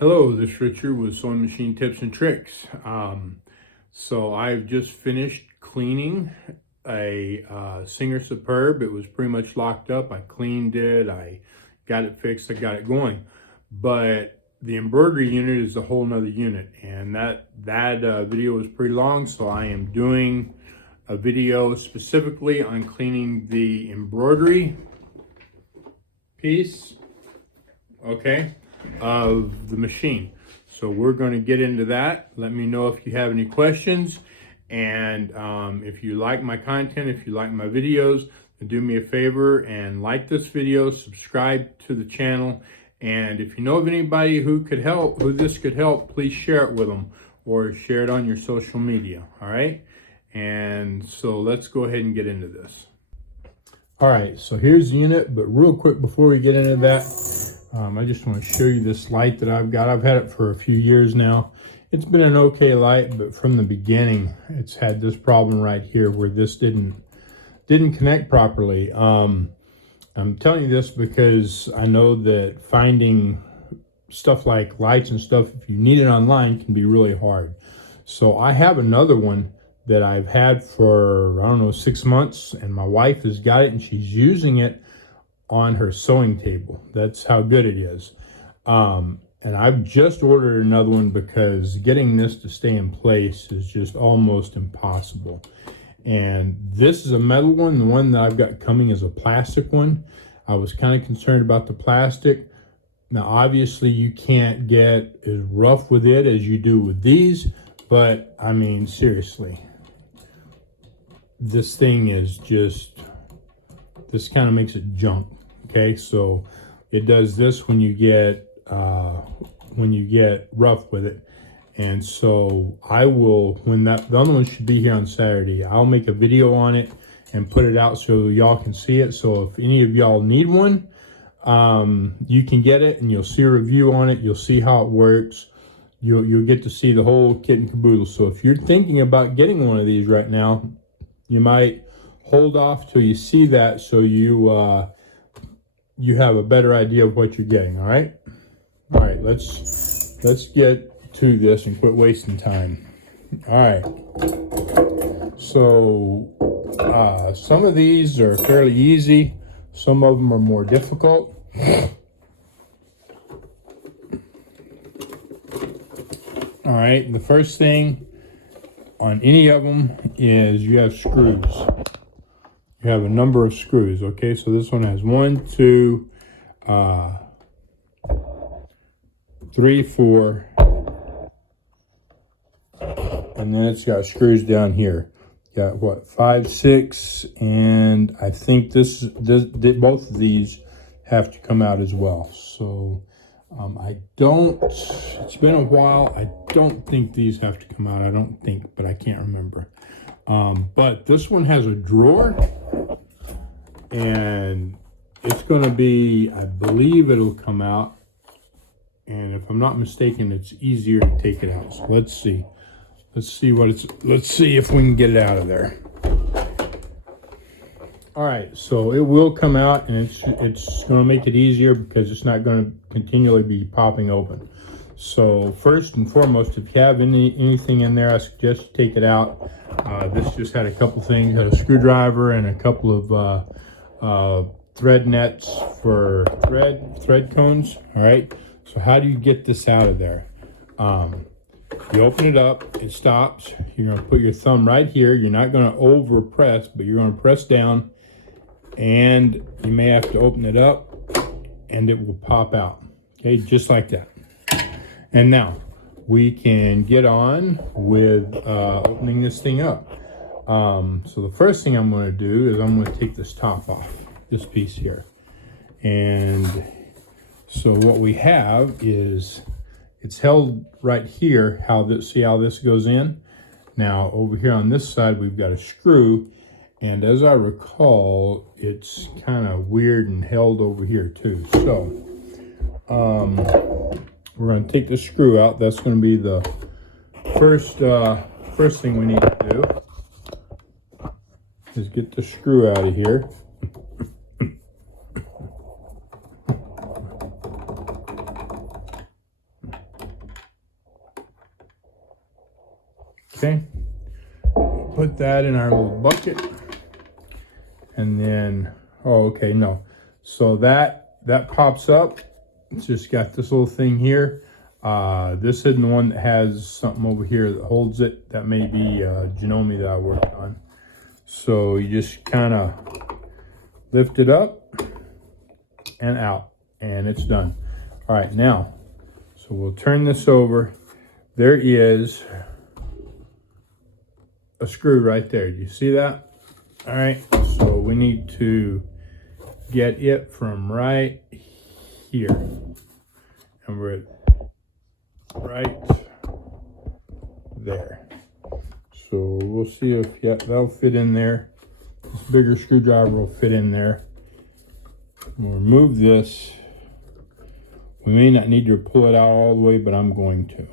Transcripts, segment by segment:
Hello, this is Richard with Sewing Machine Tips and Tricks. So I've just finished cleaning a Singer Superb. It was pretty much locked up. I cleaned it, I got it fixed, I got it going. But the embroidery unit is a whole nother unit, and that video was pretty long, so I am doing a video specifically on cleaning the embroidery piece, okay, of the machine. So we're going to get into that. Let me know if you have any questions, and if you like my content, if you like my videos, then do me a favor and like this video, subscribe to the channel, and if you know of anybody who this could help, please share it with them or share it on your social media. All right, and so let's go ahead and get into this. All right, so here's the unit, but real quick before we get into that, I just want to show you this light that I've got. I've had it for a few years now. It's been an okay light, but from the beginning, it's had this problem right here where this didn't connect properly. I'm telling you this because I know that finding stuff like lights and stuff, if you need it online, can be really hard. So I have another one that I've had for, I don't know, 6 months, and my wife has got it and she's using it on her sewing table. That's how good it is. And I've just ordered another one because getting this to stay in place is just almost impossible. And this is a metal one. The one that I've got coming is a plastic one. I was kind of concerned about the plastic. Now obviously you can't get as rough with it as you do with these, but I mean seriously, this thing is just, this kind of makes it jump. Okay, so it does this when you get rough with it. And so I will, the other one should be here on Saturday, I'll make a video on it and put it out so y'all can see it. So if any of y'all need one, you can get it and you'll see a review on it. You'll see how it works. You'll get to see the whole kit and caboodle. So if you're thinking about getting one of these right now, you might hold off till you see that, so you have a better idea of what you're getting. All right, let's get to this and quit wasting time. All right, so some of these are fairly easy, some of them are more difficult. All right, the first thing on any of them is you have screws. You have a number of screws, okay? So this one has 1, 2, 3, 4, and then it's got screws down here. You got what, 5, 6, and I think both of these have to come out as well. So it's been a while. I don't think these have to come out. I don't think, but I can't remember. But this one has a drawer, and it's going to be, I believe it'll come out, and if I'm not mistaken, it's easier to take it out. So let's see if we can get it out of there. All right, so it will come out, and it's going to make it easier because it's not going to continually be popping open. So first and foremost, if you have anything in there, I suggest you take it out. This just had a couple things, had a screwdriver and a couple of thread nets for thread cones. All right, so how do you get this out of there? You open it up, it stops. You're going to put your thumb right here. You're not going to over press, but you're going to press down, and you may have to open it up and it will pop out. Okay, just like that. And now we can get on with opening this thing up. So the first thing I'm going to do is I'm going to take this top off, this piece here. And so what we have is, it's held right here. See how this goes in? Now over here on this side, we've got a screw. And as I recall, it's kind of weird and held over here too. So we're going to take the screw out. That's going to be the first thing we need to do, is get the screw out of here. Okay, put that in our little bucket, and then, oh, okay, no. So that pops up. It's just got this little thing here. This isn't the one that has something over here that holds it. That may be Janome that I worked on. So you just kind of lift it up and out, and it's done. All right, now, so we'll turn this over. There is a screw right there. Do you see that? All right, so we need to get it from right here, and we're right there. So we'll see if, yeah, that'll fit in there. This bigger screwdriver will fit in there. We'll remove this. We may not need to pull it out all the way, but I'm going to.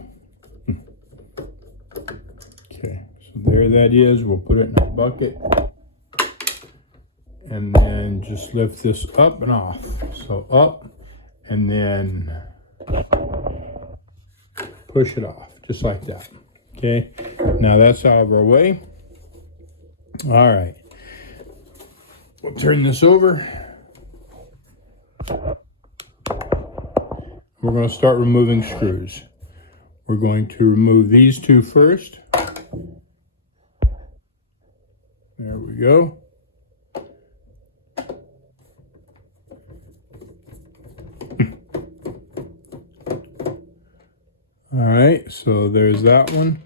Okay, so there that is. We'll put it in a bucket. And then just lift this up and off. So up, and then push it off, just like that. Okay, now that's out of our way. All right, we'll turn this over. We're going to start removing screws. We're going to remove these two first. There we go. All right, so there's that one.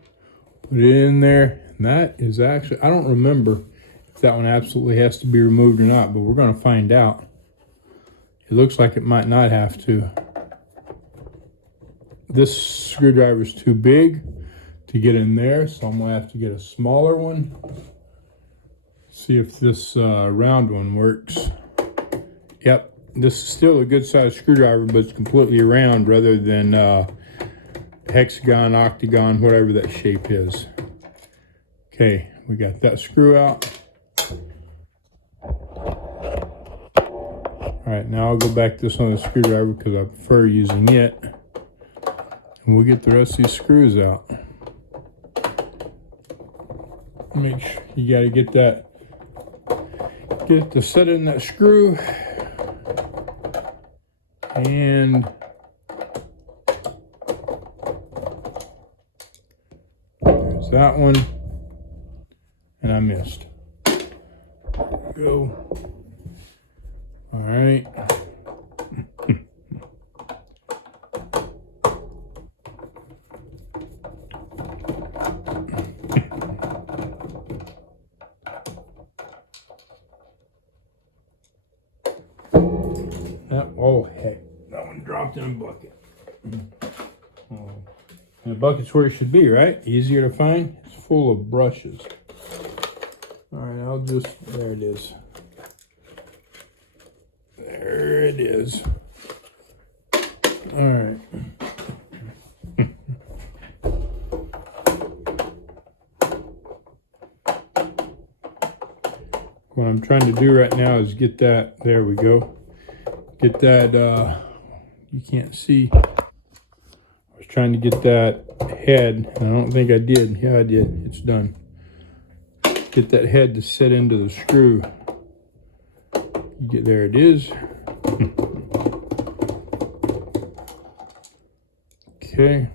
Put it in there. And that is actually, I don't remember if that one absolutely has to be removed or not, but we're going to find out. It looks like it might not have to. This screwdriver is too big to get in there, so I'm going to have to get a smaller one. See if this round one works. Yep, this is still a good size screwdriver, but it's completely round rather than hexagon, octagon, whatever that shape is. Okay, we got that screw out. All right, now I'll go back to this on the screwdriver because I prefer using it. And we'll get the rest of these screws out. Make sure you got to get it to set in that screw. And there's that one. And I missed. There we go. All right. Oh, heck. That one dropped in a bucket. Oh. And the bucket's where it should be, right? Easier to find. It's full of brushes. All right, I'll just, there it is. There it is. All right. What I'm trying to do right now is get that, there we go. Get that, you can't see. I was trying to get that head, and I don't think I did. Yeah, I did. It's done. Get that head to set into the screw. There it is. Okay.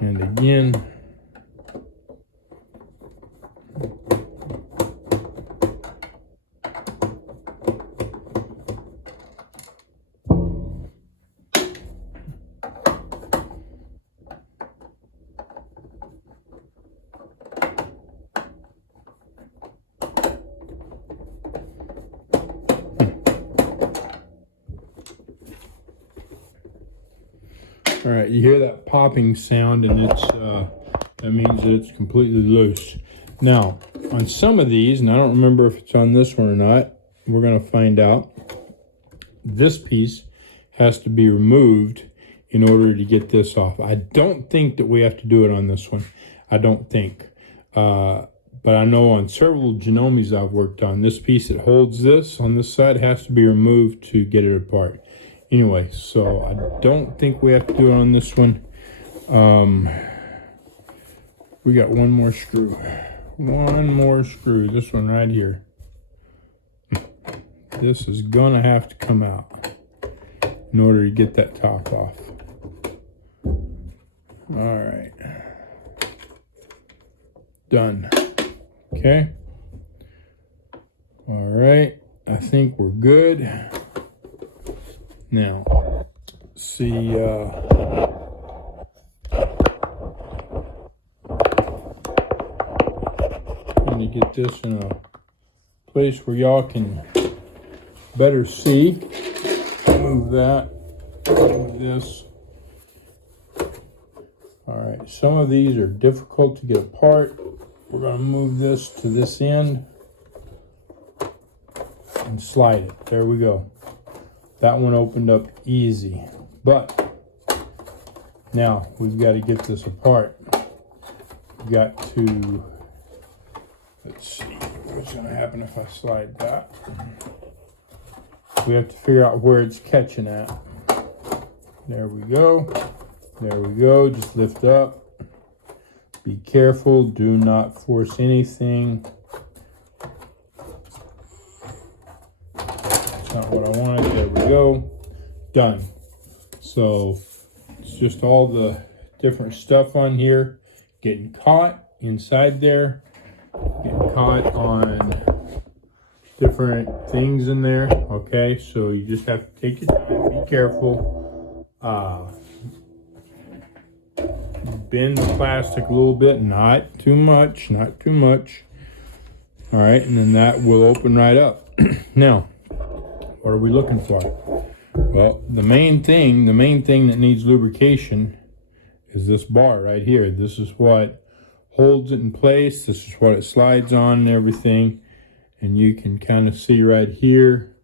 And again. All right, you hear that popping sound, and it's that means that it's completely loose. Now, on some of these, and I don't remember if it's on this one or not, we're going to find out. This piece has to be removed in order to get this off. I don't think that we have to do it on this one. I don't think. But I know on several Janomes I've worked on, this piece that holds this on this side has to be removed to get it apart. Anyway, so I don't think we have to do it on this one. we got one more screw. One more screw, this one right here. This is gonna have to come out in order to get that top off. All right. Done. Okay. All right, I think we're good. Now, see, trying to get this in a place where y'all can better see. Move that, move this. All right, some of these are difficult to get apart. We're gonna move this to this end and slide it. There we go. That one opened up easy. But now we've got to get this apart. We've got to, let's see what's gonna happen if I slide that. We have to figure out where it's catching at. There we go. There we go. Just lift up. Be careful. Do not force anything. That's not what I wanted. There we go. Done. So it's just all the different stuff on here getting caught inside there. Getting caught on different things in there. Okay, so you just have to take your time, be careful. Bend the plastic a little bit, not too much, not too much. All right, and then that will open right up. Now, what are we looking for? Well, the main thing that needs lubrication is this bar right here. This is what holds it in place. This is what it slides on and everything. And you can kind of see right here.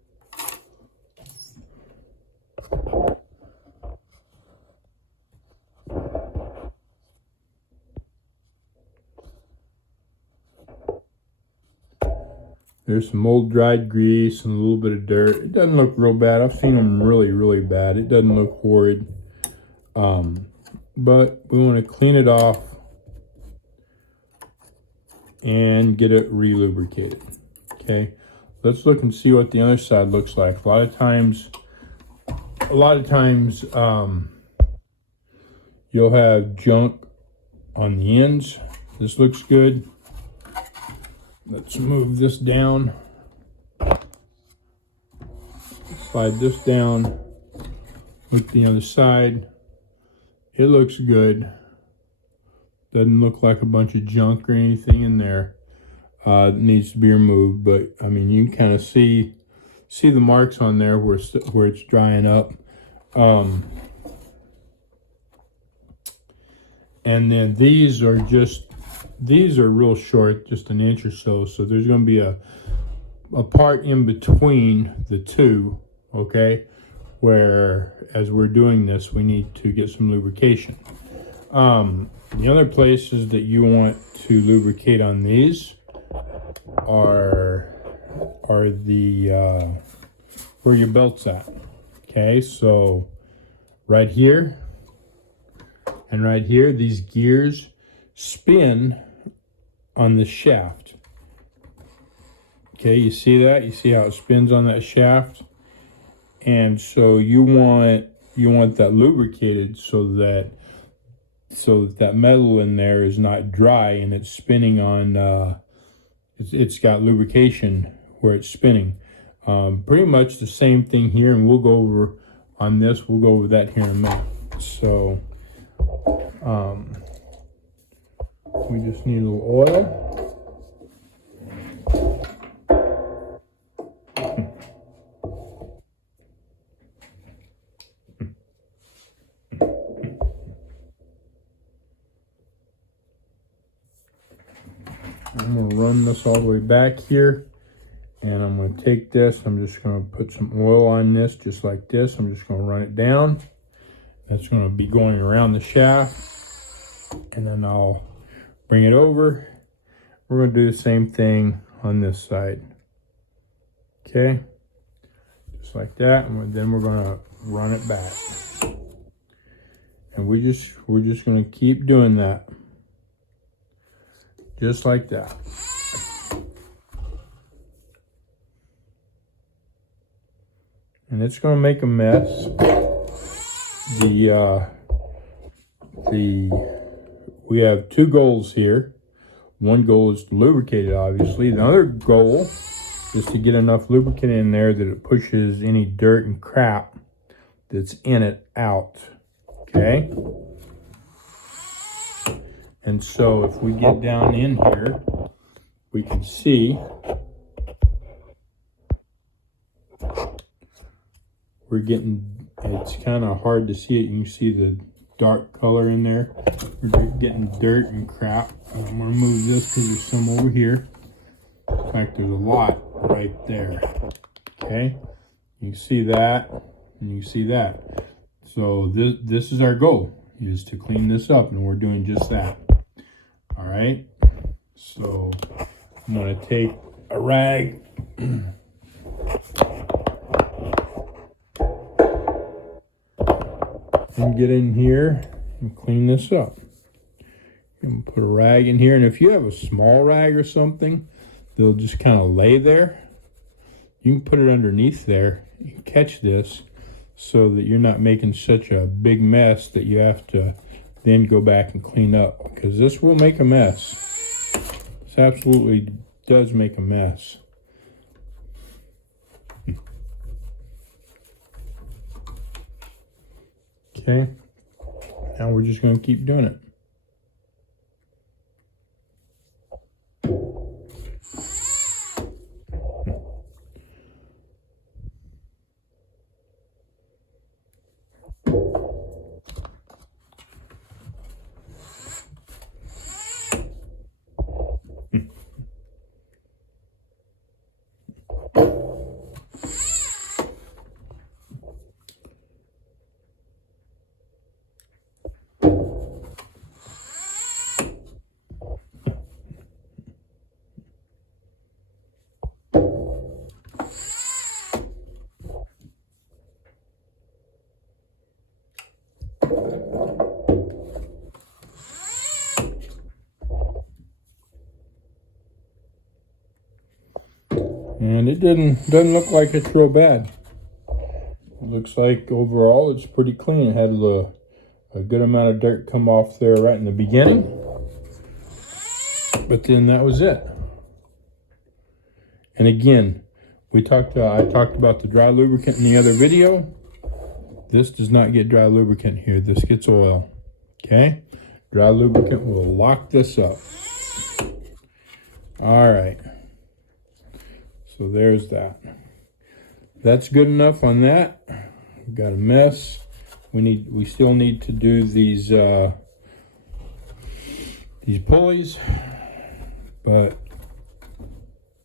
There's some old dried grease and a little bit of dirt. It doesn't look real bad. I've seen them really, really bad. It doesn't look horrid. But we want to clean it off and get it re-lubricated. Okay, let's look and see what the other side looks like. A lot of times you'll have junk on the ends. This looks good. Let's move this down. Slide this down with the other side. It looks good. Doesn't look like a bunch of junk or anything in there. It needs to be removed, but I mean, you can kind of see the marks on there where it's drying up. And then these are real short, just an inch or so. So there's going to be a part in between the two, okay, where as we're doing this, we need to get some lubrication. The other places that you want to lubricate on these are the where your belt's at. Okay, so right here and right here, these gears spin on the shaft. Okay, you see that? You see how it spins on that shaft? And so you want that lubricated so that metal in there is not dry and it's spinning on it's got lubrication where it's spinning. Pretty much the same thing here, and we'll go over on this. We'll go over that here in a minute. So we just need a little oil. I'm going to run this all the way back here, and I'm going to take this. I'm just going to put some oil on this just like this. I'm just going to run it down. That's going to be going around the shaft, and then I'll bring it over. We're going to do the same thing on this side. Okay, just like that, and then we're going to run it back. And we're just going to keep doing that. just like that. And it's going to make a mess. We have two goals here. One goal is to lubricate it, obviously. The other goal is to get enough lubricant in there that it pushes any dirt and crap that's in it out. Okay? And so if we get down in here, we can see we're getting, it's kind of hard to see it. You can see the dark color in there. We're getting dirt and crap. I'm going to move this because there's some over here. In fact, there's a lot right there. Okay? You can see that, and you can see that. So this is our goal, is to clean this up, and we're doing just that. All right? So I'm going to take a rag and get in here and clean this up. You can put a rag in here, and if you have a small rag or something, they'll just kind of lay there. You can put it underneath there and catch this so that you're not making such a big mess that you have to then go back and clean up, because this will make a mess. This absolutely does make a mess. Okay, now we're just going to keep doing it. And it doesn't look like it's real bad. It looks like overall it's pretty clean. It had a good amount of dirt come off there right in the beginning, but then that was it. And again, I talked about the dry lubricant in the other video. This does not get dry lubricant here. This gets oil. Okay? Dry lubricant will lock this up. All right. So there's that. That's good enough on that. We've got a mess. We still need to do these pulleys, but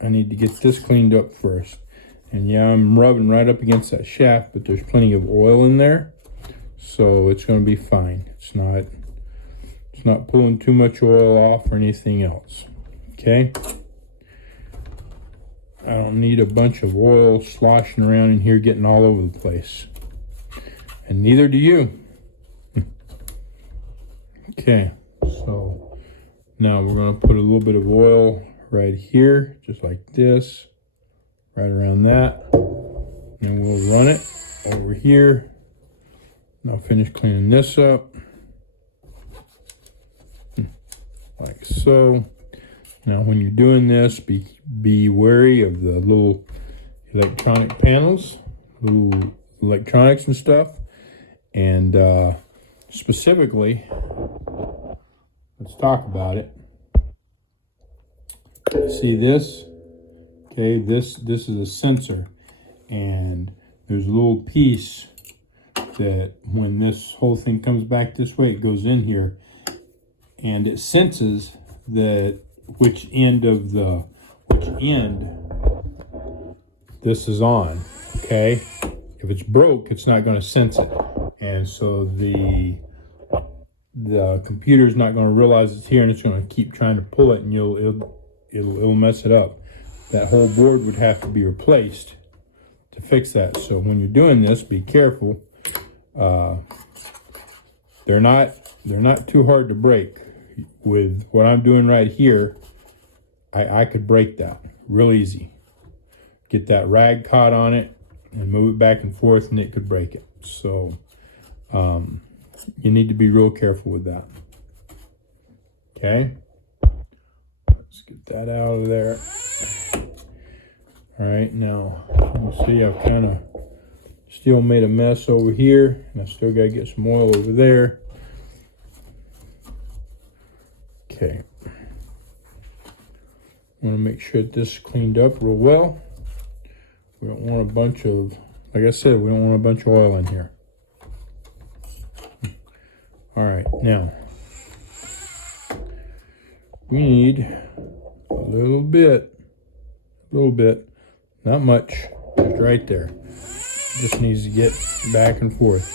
I need to get this cleaned up first. And yeah, I'm rubbing right up against that shaft, but there's plenty of oil in there, so it's going to be fine. It's not pulling too much oil off or anything else. Okay? I don't need a bunch of oil sloshing around in here getting all over the place. And neither do you. Okay, so now we're going to put a little bit of oil right here, just like this, right around that. And we'll run it over here. Now finish cleaning this up. Like so. Now when you're doing this, be wary of the little electronic panels, little electronics and stuff. And specifically, let's talk about it. See this? Okay, this is a sensor, and there's a little piece that when this whole thing comes back this way, it goes in here, and it senses that which end this is on. Okay, if it's broke, it's not going to sense it, and so the computer's not going to realize it's here, and it's going to keep trying to pull it, and it'll mess it up. That whole board would have to be replaced to fix that. So when you're doing this, be careful. They're not too hard to break. with what I'm doing right here, I could break that real easy. Get that rag caught on it and move it back and forth, and it could break it. So you need to be real careful with that. Okay, let's get that out of there. All right, now you see I've kind of still made a mess over here, and I still got to get some oil over there. Okay, I want to make sure that this is cleaned up real well. We don't want a bunch of, like I said, we don't want a bunch of oil in here. All right, now we need a little bit, not much, just right there. Just needs to get back and forth.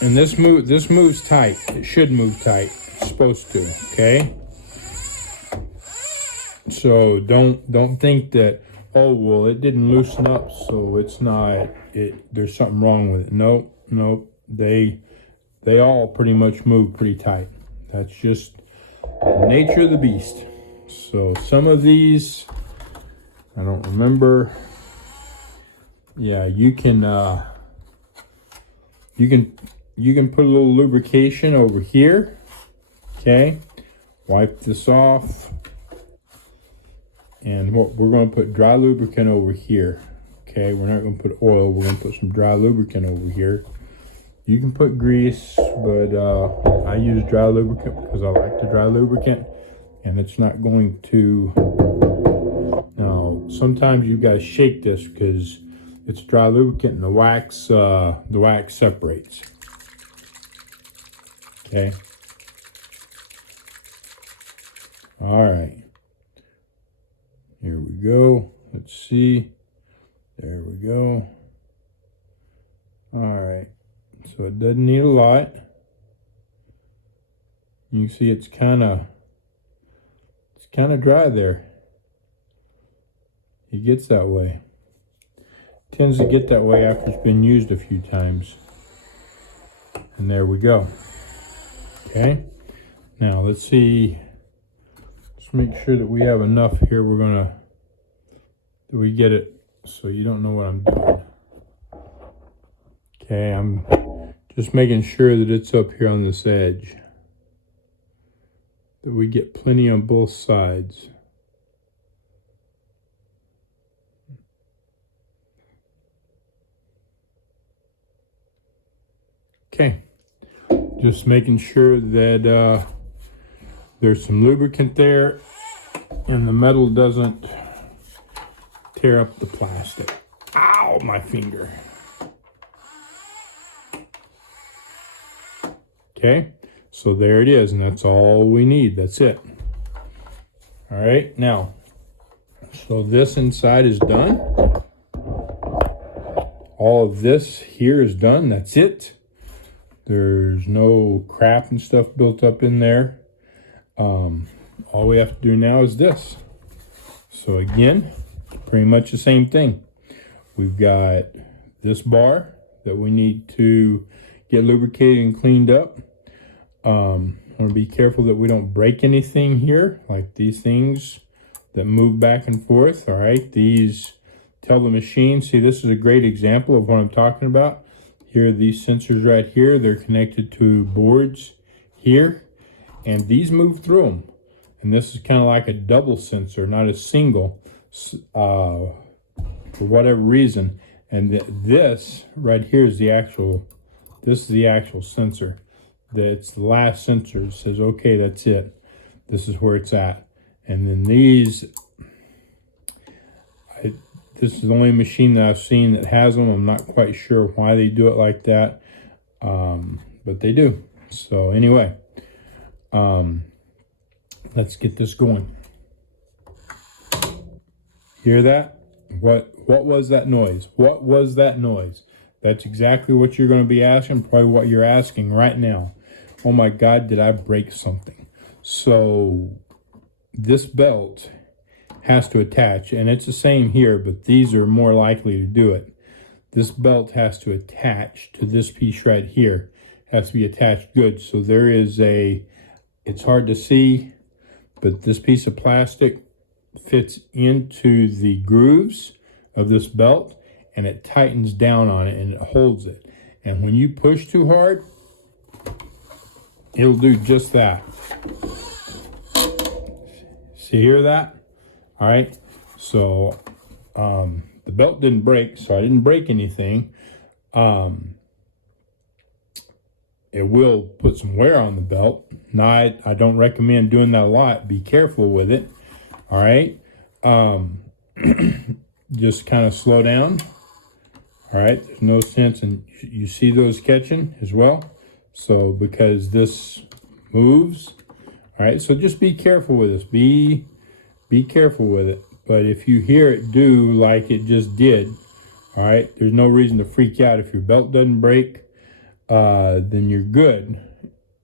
And this moves tight. It should move tight. It's supposed to, okay? So don't think that, oh well, it didn't loosen up, so it's not, there's something wrong with it. Nope. They all pretty much move pretty tight. That's just the nature of the beast. So some of these, I don't remember. Yeah, you can put a little lubrication over here. Okay, wipe this off, and we're going to put dry lubricant over here. Okay, we're not going to put oil. We're going to put some dry lubricant over here. You can put grease, but I use dry lubricant because I like the dry lubricant, and it's not going to. Now, sometimes you guys shake this because it's dry lubricant and the wax separates. Okay. All right. Here we go. Let's see. There we go. All right. So it doesn't need a lot. You can see it's kind of dry there. It gets that way. Tends to get that way after it's been used a few times. And there we go. Okay. Now let's see. Let's make sure that we have enough here. That we get it so you don't know what I'm doing. Okay, I'm just making sure that it's up here on this edge. That we get plenty on both sides. Okay, just making sure that there's some lubricant there and the metal doesn't tear up the plastic. Ow, my finger. Okay, so there it is, and that's all we need. That's it. All right, now, so this inside is done. All of this here is done. That's it. There's no crap and stuff built up in there. All we have to do now is this. So again, pretty much the same thing. We've got this bar that we need to get lubricated and cleaned up. I want to be careful that we don't break anything here, like these things that move back and forth. All right, these tell the machine. See, this is a great example of what I'm talking about. Here are these sensors right here. They're connected to boards here, and these move through them. And this is kind of like a double sensor, not a single, for whatever reason. And this right here is the actual, this is the actual sensor. It's the last sensor. It says, okay, that's it. This is where it's at. And then these, this is the only machine that I've seen that has them. I'm not quite sure why they do it like that, but they do. So anyway, let's get this going. Hear that? What was that noise? What was that noise? That's exactly what you're going to be asking, probably what you're asking right now. Oh my God, did I break something? So this belt has to attach, and it's the same here, but these are more likely to do it. This belt has to attach to this piece right here. It has to be attached good. So there is a it's hard to see, but this piece of plastic fits into the grooves of this belt, and it tightens down on it and it holds it. And when you push too hard, it'll do just that. See, hear that? All right, so the belt didn't break, so I didn't break anything. It will put some wear on the belt. Now, I don't recommend doing that a lot. Be careful with it. All right, just kind of slow down. All right, there's no sense, and you see those catching as well. So because this moves, all right, so just be careful with this. Be careful with it. But if you hear it do like it just did, all right, there's no reason to freak out. If your belt doesn't break, then you're good.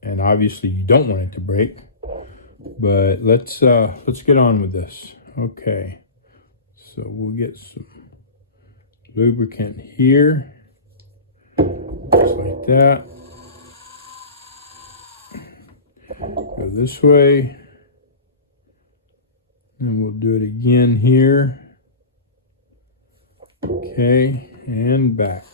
And obviously you don't want it to break. But let's get on with this. Okay, so we'll get some lubricant here, just like that. Go this way, and we'll do it again here. Okay, and back.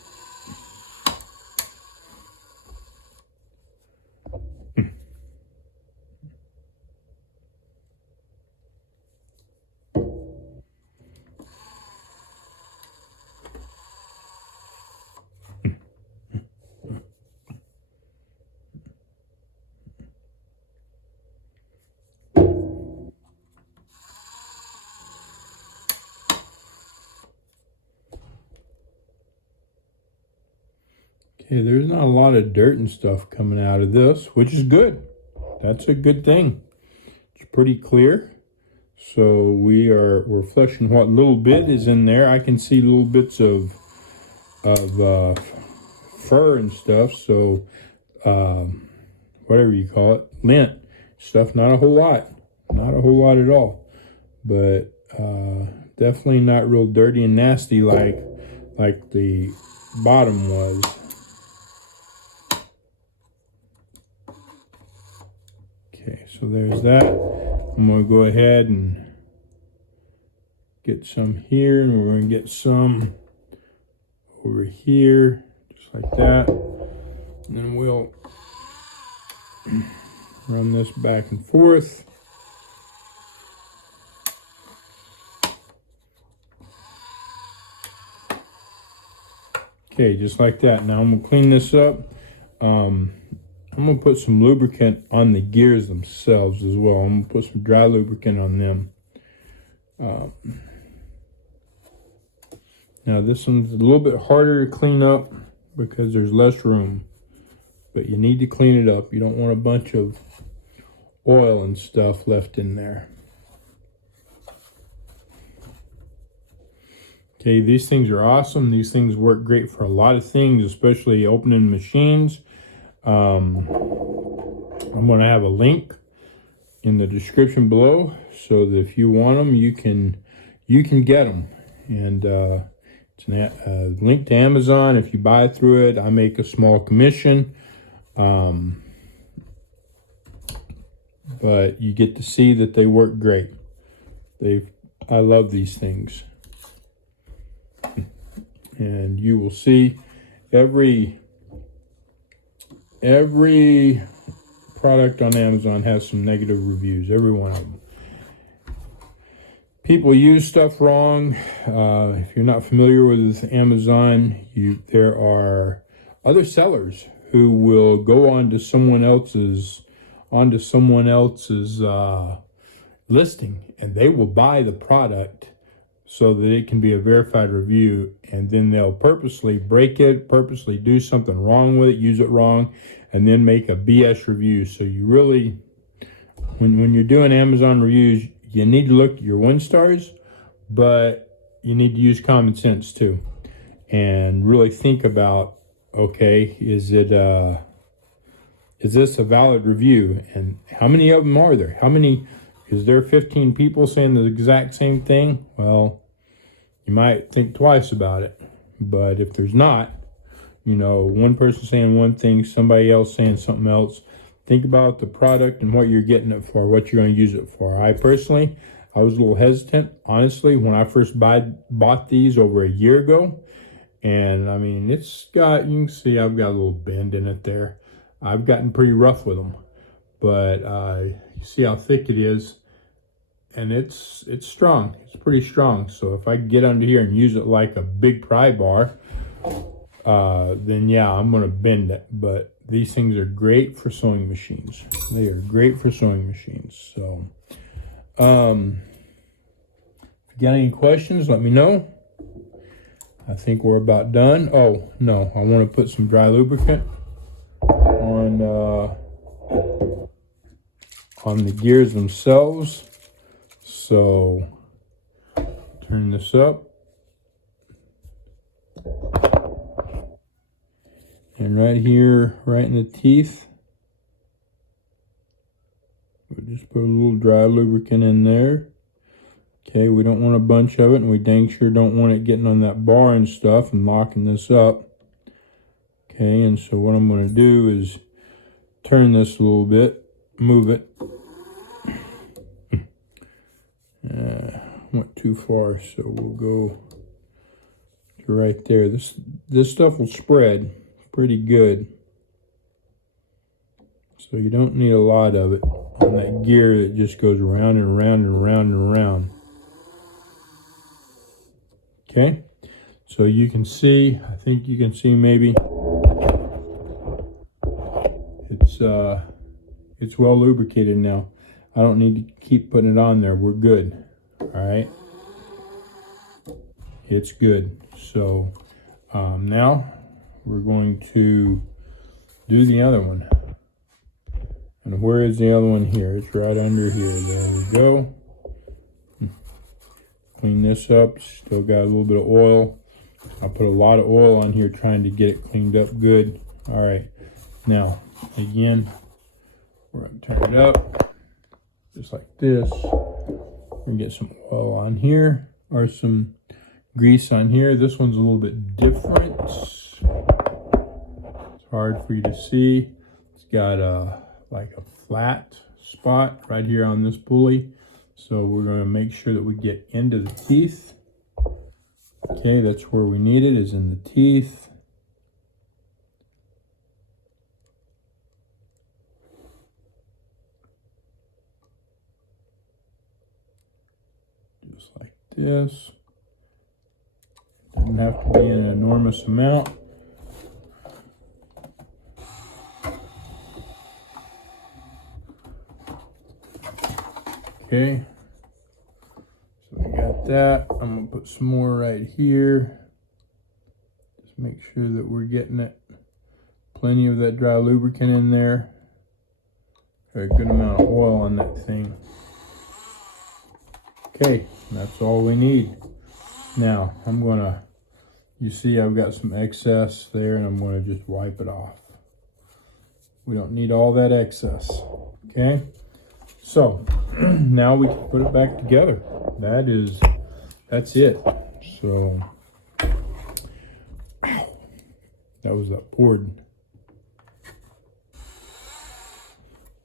Okay, there's not a lot of dirt and stuff coming out of this, which is good. That's a good thing. It's pretty clear. So we're flushing what little bit is in there. I can see little bits of fur and stuff. So whatever you call it, lint stuff. Not a whole lot. Not a whole lot at all. But definitely not real dirty and nasty like the bottom was. Okay, so there's that. I'm going to go ahead and get some here, and we're going to get some over here, just like that. And then we'll run this back and forth. Okay, just like that. Now I'm going to clean this up. I'm going to put some lubricant on the gears themselves as well. I'm going to put some dry lubricant on them. Now this one's a little bit harder to clean up because there's less room. But you need to clean it up. You don't want a bunch of oil and stuff left in there. Okay, these things are awesome. These things work great for a lot of things, especially opening machines. I'm going to have a link in the description below so that if you want them, you can get them. And it's a link to Amazon. If you buy through it, I make a small commission. But you get to see that they work great. I love these things. And you will see every product on Amazon has some negative reviews, every one of them. People use stuff wrong. If you're not familiar with Amazon, there are other sellers who will go onto someone else's listing, and they will buy the product so that it can be a verified review, and then they'll purposely break it, purposely do something wrong with it, use it wrong, and then make a BS review. So you really, when you're doing Amazon reviews, you need to look at your 1 stars, but you need to use common sense too, and really think about, okay, is this a valid review, and how many of them are there? Is there 15 people saying the exact same thing? Well, you might think twice about it. But if there's not, one person saying one thing, somebody else saying something else, think about the product and what you're getting it for, what you're going to use it for. I personally, I was a little hesitant, honestly, when I first bought these over a year ago. And I mean, it's got, you can see I've got a little bend in it there. I've gotten pretty rough with them, but you see how thick it is, and it's strong. It's pretty strong. So if I get under here and use it like a big pry bar, then yeah, I'm going to bend it. But these things are great for sewing machines. They are great for sewing machines. So if you got any questions, let me know. I think we're about done. Oh no, I want to put some dry lubricant on the gears themselves. So turn this up, and right here, right in the teeth, we'll just put a little dry lubricant in there. Okay, we don't want a bunch of it, and we dang sure don't want it getting on that bar and stuff and locking this up. Okay, and so what I'm going to do is turn this a little bit, move it. Went too far, so we'll go to right there. This stuff will spread pretty good, so you don't need a lot of it on that gear that just goes around and around and around and around. Okay, so you can see, I think you can see maybe it's well lubricated now. I don't need to keep putting it on there. We're good. All right, it's good. So now we're going to do the other one. And where is the other one? Here. It's right under here. There we go. Clean this up. Still got a little bit of oil. I put a lot of oil on here trying to get it cleaned up good. All right, now again, we're going to turn it up just like this. We get some oil on here, or some grease on here. This one's a little bit different. It's hard for you to see. It's got like a flat spot right here on this pulley. So we're going to make sure that we get into the teeth. Okay, that's where we need it, is in the teeth. Just like this. Doesn't have to be an enormous amount. Okay, so we got that. I'm gonna put some more right here. Just make sure that we're getting it, plenty of that dry lubricant in there. Got a good amount of oil on that thing. Okay, that's all we need. Now I'm gonna, you see I've got some excess there, and I'm gonna just wipe it off. We don't need all that excess. Okay, so now we can put it back together. That's it. So that was that board.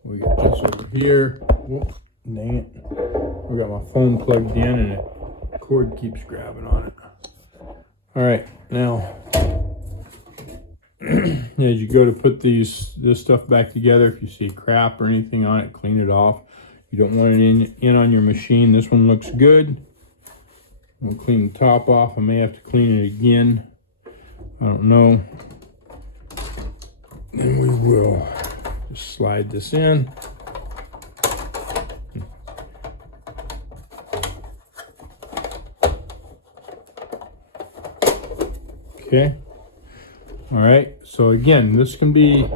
We got this over here. Whoop, dang it. We got my phone plugged in and the cord keeps grabbing on it. All right, now as you go to put this stuff back together, if you see crap or anything on it, clean it off. You don't want it in on your machine. This one looks good. We'll clean the top off. I may have to clean it again. I don't know. Then we will just slide this in. Okay. All right. So again, this can be a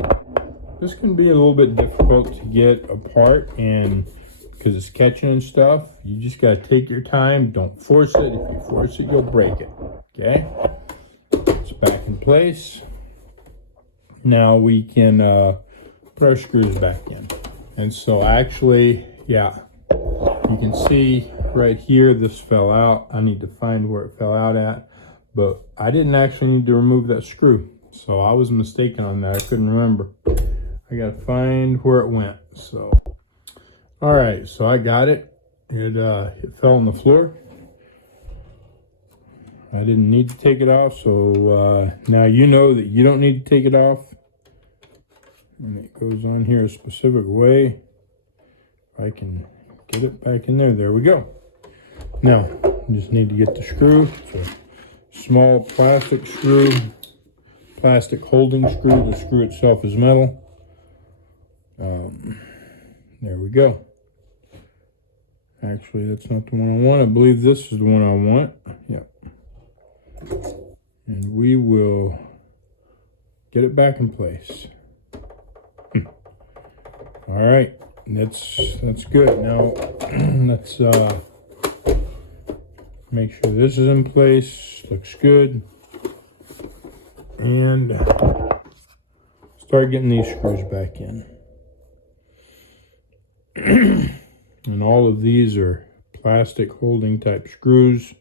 little bit difficult to get apart, and because it's catching and stuff, you just got to take your time. Don't force it. If you force it, you'll break it. Okay. It's back in place. Now we can put our screws back in. And so actually, yeah, you can see right here, this fell out. I need to find where it fell out at, but I didn't actually need to remove that screw. So I was mistaken on that. I couldn't remember. I gotta find where it went. So, all right, so I got it. It fell on the floor. I didn't need to take it off, so now you know that you don't need to take it off. And it goes on here a specific way. I can get it back in there. There we go. Now, you just need to get the screw. It's a small plastic screw, plastic holding screw. The screw itself is metal. There we go. Actually, that's not the one I want. I believe this is the one I want. Yep. And we will get it back in place. All right, that's good. Now let's make sure this is in place. Looks good. And start getting these screws back in. And all of these are plastic holding type screws.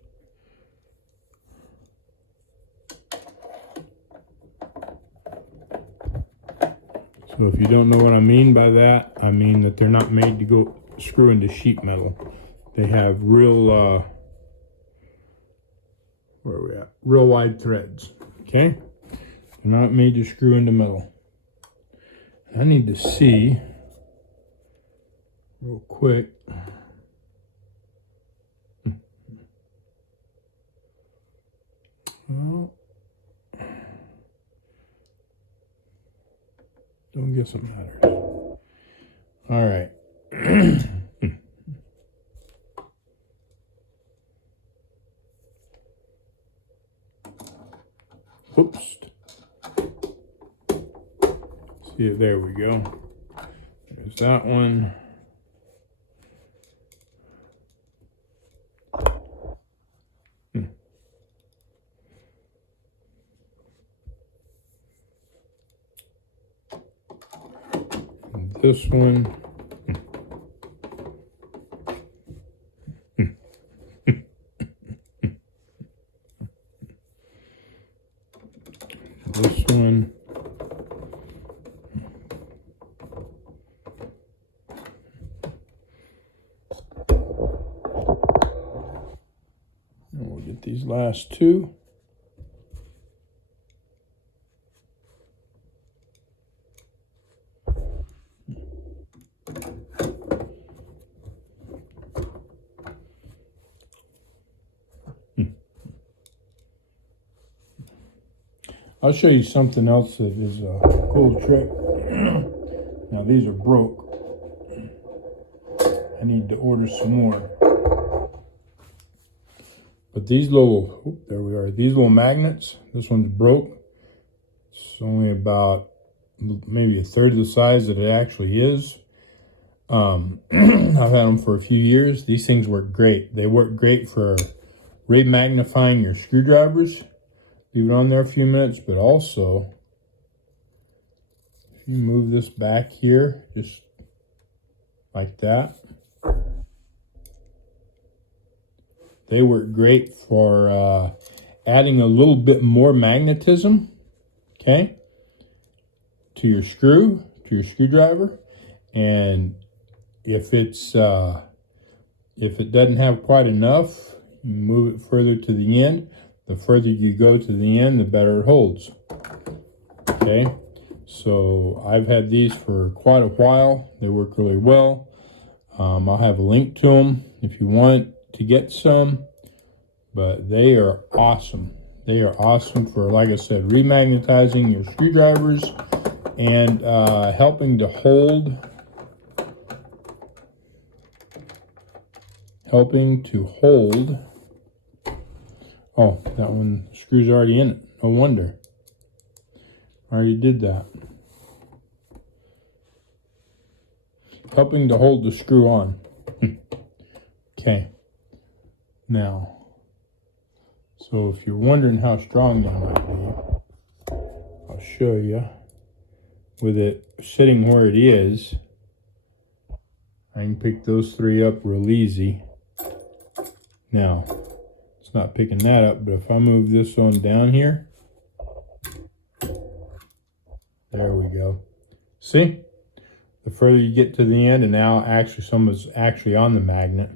So if you don't know what I mean by that, I mean that they're not made to go screw into sheet metal. They have real, where are we at? Real wide threads, okay? They're not made to screw into metal. I need to see real quick. Well, don't guess it matters. All right. Oops. See it, there we go. There's that one. This one. This one. And we'll get these last two. I'll show you something else that is a cool trick. Now these are broke. I need to order some more. But these little, there we are, these little magnets, this one's broke. It's only about maybe a third of the size that it actually is. I've had them for a few years. These things work great. They work great for remagnifying your screwdrivers. Leave it on there a few minutes, but also if you move this back here, just like that, they work great for adding a little bit more magnetism, okay, to your screwdriver. And if it's if it doesn't have quite enough, you move it further to the end. The further you go to the end, the better it holds. Okay, so I've had these for quite a while. They work really well. I'll have a link to them if you want to get some, but they are awesome. They are awesome for, like I said, remagnetizing your screwdrivers and helping to hold oh, that one, screw's already in it. No wonder. I already did that. Helping to hold the screw on. Okay. Now, so if you're wondering how strong that might be, I'll show you. With it sitting where it is, I can pick those three up real easy. Now, it's not picking that up, but if I move this on down here, there we go. See? The further you get to the end, and now actually some is actually on the magnet.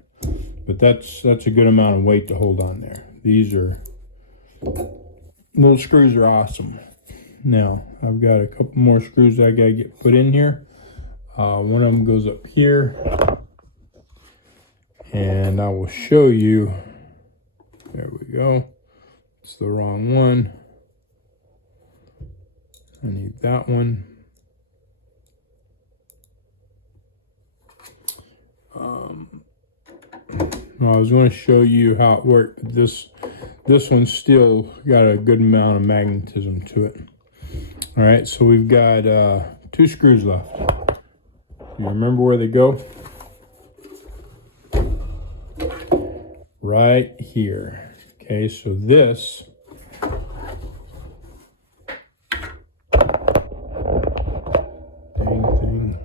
But that's a good amount of weight to hold on there. These little screws are awesome. Now, I've got a couple more screws I gotta get put in here. One of them goes up here. And I will show you. There we go. It's the wrong one. I need that one. I was going to show you how it worked. This one's still got a good amount of magnetism to it. All right, so we've got 2 screws left. Do you remember where they go? Right here. Okay, so this dang thing.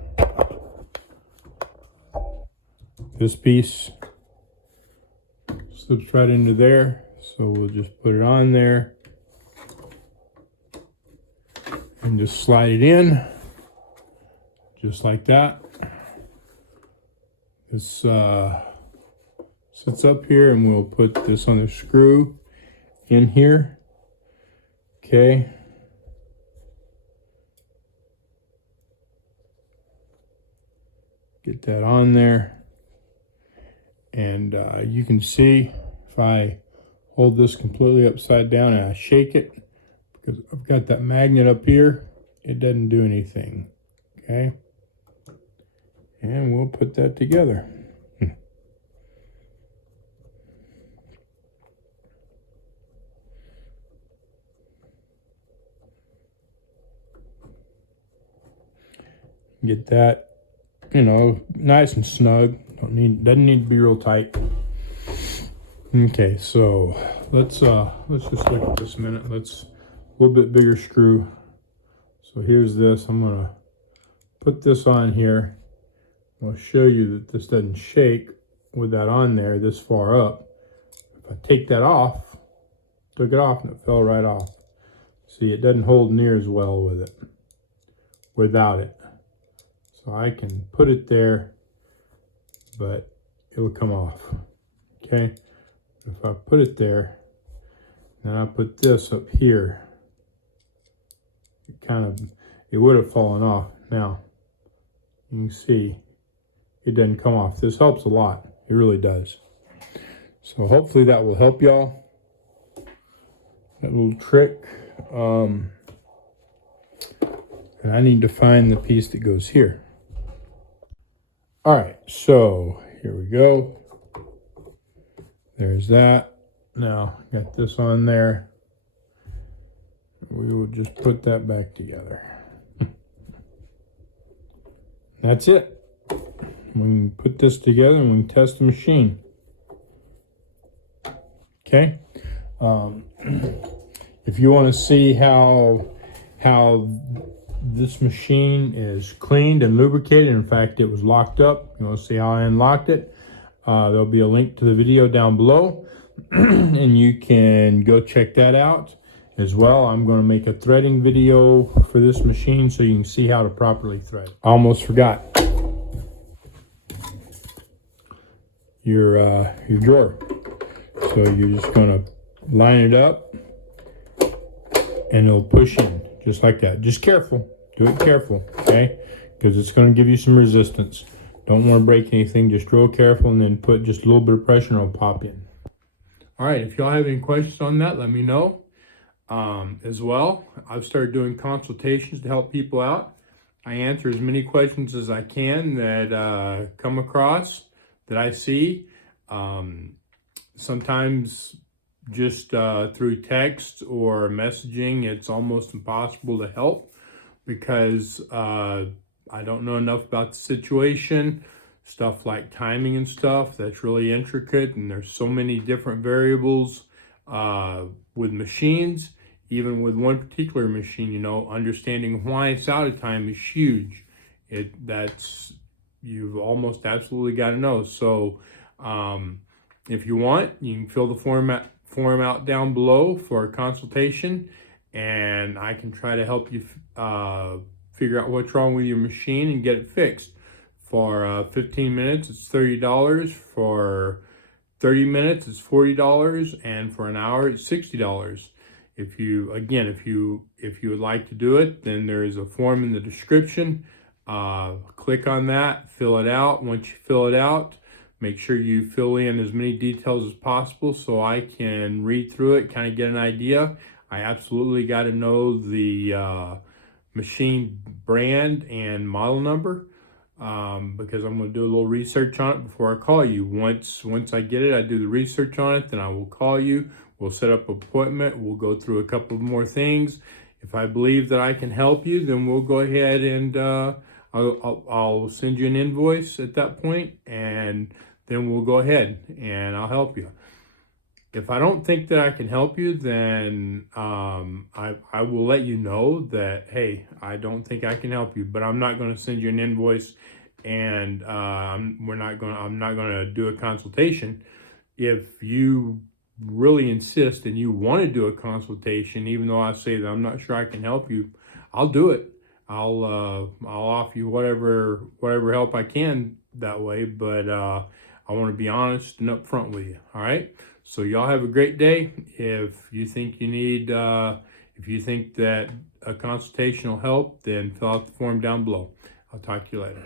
This piece slips right into there, so we'll just put it on there and just slide it in just like that. This sits up here, and we'll put this on the screw in here. Okay. Get that on there. And you can see if I hold this completely upside down and I shake it, because I've got that magnet up here, it doesn't do anything. Okay. And we'll put that together. Get that, you know, nice and snug. Doesn't need to be real tight. Okay, so let's just look at this a minute. A little bit bigger screw. So here's this. I'm gonna put this on here. I'll show you that this doesn't shake with that on there this far up. If I take that off, took it off and it fell right off. See, it doesn't hold near as well with it, without it. So I can put it there, but it'll come off. Okay, if I put it there, then I put this up here, it would have fallen off. Now you can see it doesn't come off. This helps a lot. It really does. So hopefully that will help y'all. That little trick. And I need to find the piece that goes here. All right, so here we go. There's that. Now, got this on there. We will just put that back together. That's it. We can put this together and we can test the machine. Okay. If you want to see how this machine is cleaned and lubricated, in fact, it was locked up. You want to see how I unlocked it? There'll be a link to the video down below, and you can go check that out as well. I'm going to make a threading video for this machine so you can see how to properly thread. I almost forgot. Your drawer. So you're just going to line it up and it'll push in just like that. Just careful. Do it careful, okay? Because it's going to give you some resistance. Don't want to break anything. Just real careful, and then put just a little bit of pressure and it'll pop in. All right, if y'all have any questions on that, let me know. As well, I've started doing consultations to help people out. I answer as many questions as I can that come across, that I see. Sometimes just through text or messaging, it's almost impossible to help because I don't know enough about the situation. Stuff like timing and stuff, that's really intricate, and there's so many different variables with machines. Even with one particular machine, you know, understanding why it's out of time is huge. You've almost absolutely got to know. So if you want, you can fill the form out down below for a consultation, and I can try to help you figure out what's wrong with your machine and get it fixed. For 15 minutes, it's $30. For 30 minutes, it's $40, and for an hour, it's $60. If you would like to do it, then there is a form in the description. Click on that, fill it out. Once you fill it out, make sure you fill in as many details as possible so I can read through it, kind of get an idea. I absolutely got to know the machine brand and model number, because I'm going to do a little research on it before I call you. Once I get it, I do the research on it, then I will call you. We'll set up an appointment. We'll go through a couple of more things. If I believe that I can help you, then we'll go ahead and I'll send you an invoice at that point, and then we'll go ahead and I'll help you. If I don't think that I can help you, then I will let you know that, hey, I don't think I can help you, but I'm not going to send you an invoice, and I'm not going to do a consultation. If you really insist and you want to do a consultation, even though I say that I'm not sure I can help you, I'll do it. I'll offer you whatever help I can that way, but I want to be honest and upfront with you. All right. So y'all have a great day. If you think you need, if you think that a consultation will help, then fill out the form down below. I'll talk to you later.